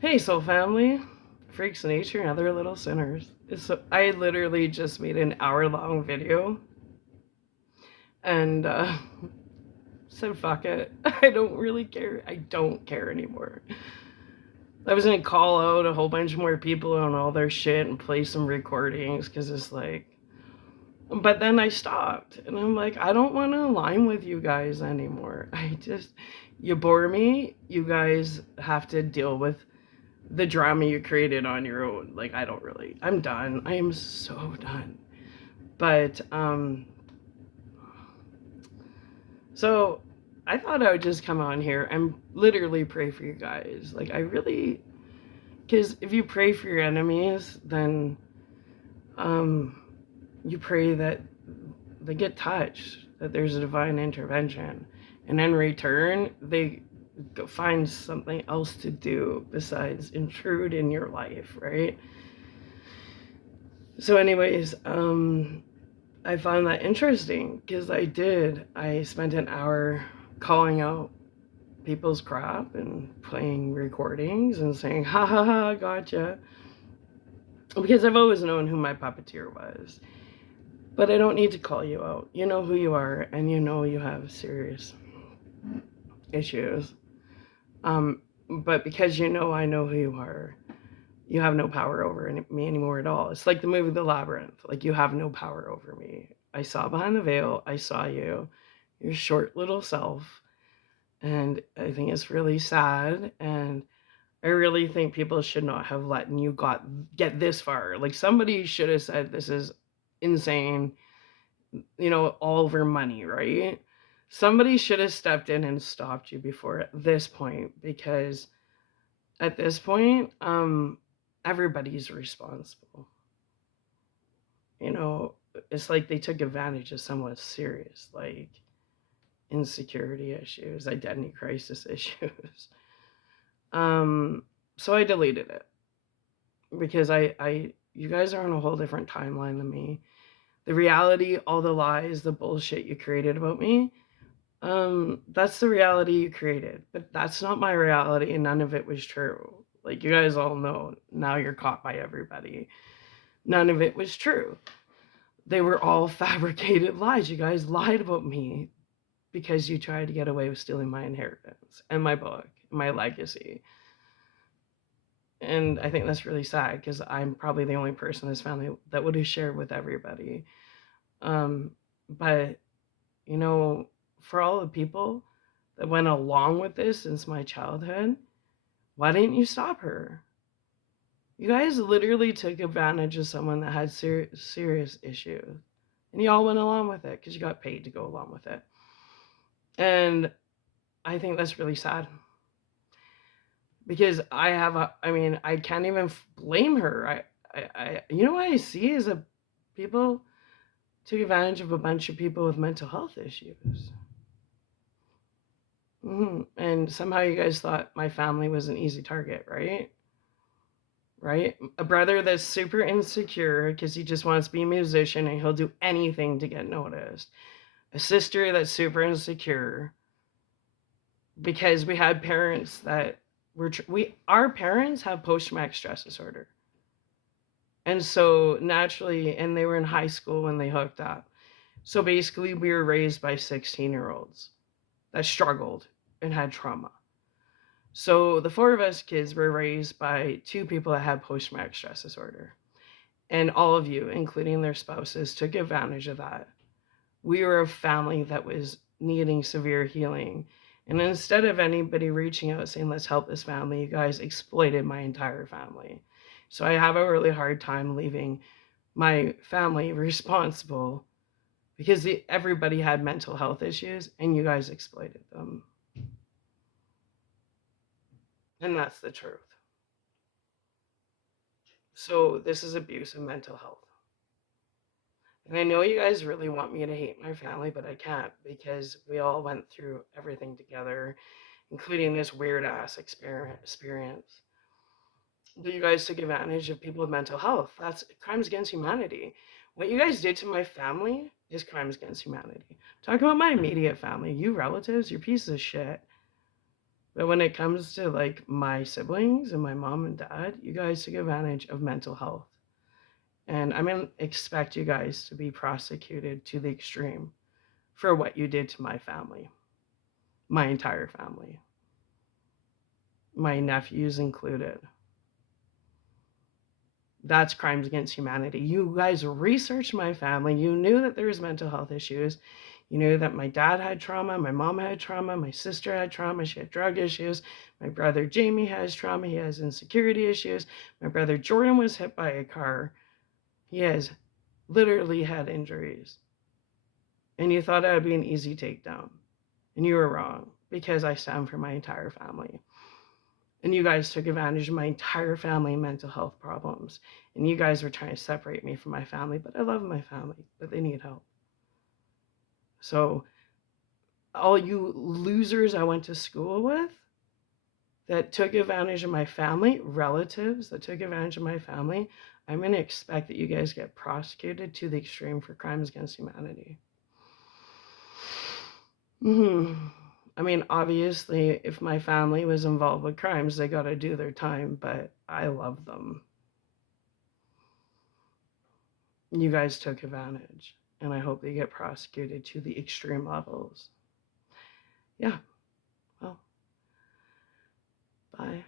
Hey, soul family, freaks of nature, and other little sinners. So I literally just made an hour-long video and said, fuck it. I don't really care. I don't care anymore. I was gonna call out a whole bunch more people on all their shit and play some recordings because it's like, but then I stopped and I'm like, I don't want to align with you guys anymore. You bore me. You guys have to deal with the drama you created on your own. Like, I'm done. I am so done. But so I thought I would just come on here and literally pray for you guys. Like, I really, because if you pray for your enemies, then um you pray that they get touched, that there's a divine intervention, and in return they find something else to do besides intrude in your life, right? So anyways, I found that interesting because I spent an hour calling out people's crap and playing recordings and saying, ha ha ha, gotcha. Because I've always known who my puppeteer was. But I don't need to call you out. You know who you are, and you know you have serious issues. But because you know I know who you are, you have no power over me anymore at all. It's like the movie The Labyrinth. Like, you have no power over me. I saw behind the veil. I saw you, your short little self. And I think it's really sad. And I really think people should not have let you get this far. Like, somebody should have said, this is insane, all over money, right? Somebody should have stepped in and stopped you before at this point, because at this point, everybody's responsible. It's like they took advantage of someone serious, like insecurity issues, identity crisis issues. So I deleted it because you guys are on a whole different timeline than me. The reality, all the lies, the bullshit you created about me, that's the reality you created. But that's not my reality, and none of it was true. Like, you guys all know, now you're caught by everybody. None of it was true. They were all fabricated lies. You guys lied about me because you tried to get away with stealing my inheritance and my book, my legacy. And I think that's really sad because I'm probably the only person in this family that would have shared with everybody. But, you know, for all the people that went along with this since my childhood, why didn't you stop her? You guys literally took advantage of someone that had serious issues. And you all went along with it because you got paid to go along with it. And I think that's really sad. Because I can't even blame her. What I see is that people took advantage of a bunch of people with mental health issues. And somehow you guys thought my family was an easy target, right? Right? A brother that's super insecure because he just wants to be a musician and he'll do anything to get noticed. A sister that's super insecure because we had parents that our parents have post-traumatic stress disorder. And so naturally, and they were in high school when they hooked up. So basically, we were raised by 16-year-olds that struggled and had trauma. So the four of us kids were raised by two people that had post-traumatic stress disorder. And all of you, including their spouses, took advantage of that. We were a family that was needing severe healing. And instead of anybody reaching out saying, let's help this family, you guys exploited my entire family. So I have a really hard time leaving my family responsible because everybody had mental health issues and you guys exploited them. And that's the truth. So this is abuse of mental health. And I know you guys really want me to hate my family, but I can't because we all went through everything together, including this weird ass experience. But you guys took advantage of people with mental health. That's crimes against humanity. What you guys did to my family is crimes against humanity. Talk about my immediate family. You relatives, you're pieces of shit. But when it comes to like my siblings and my mom and dad, you guys took advantage of mental health. And I'm going to expect you guys to be prosecuted to the extreme for what you did to my family, my entire family, my nephews included. That's crimes against humanity. You guys researched my family. You knew that there was mental health issues. You knew that my dad had trauma, my mom had trauma, my sister had trauma, she had drug issues. My brother Jamie has trauma, he has insecurity issues. My brother Jordan was hit by a car. He has literally had injuries. And you thought that would be an easy takedown. And you were wrong, because I stand for my entire family. And you guys took advantage of my entire family mental health problems. And you guys were trying to separate me from my family, but I love my family, but they need help. So all you losers I went to school with that took advantage of my family, relatives that took advantage of my family, I'm going to expect that you guys get prosecuted to the extreme for crimes against humanity. I mean, obviously, if my family was involved with crimes, they got to do their time, but I love them. You guys took advantage, and I hope they get prosecuted to the extreme levels. Yeah, well, bye.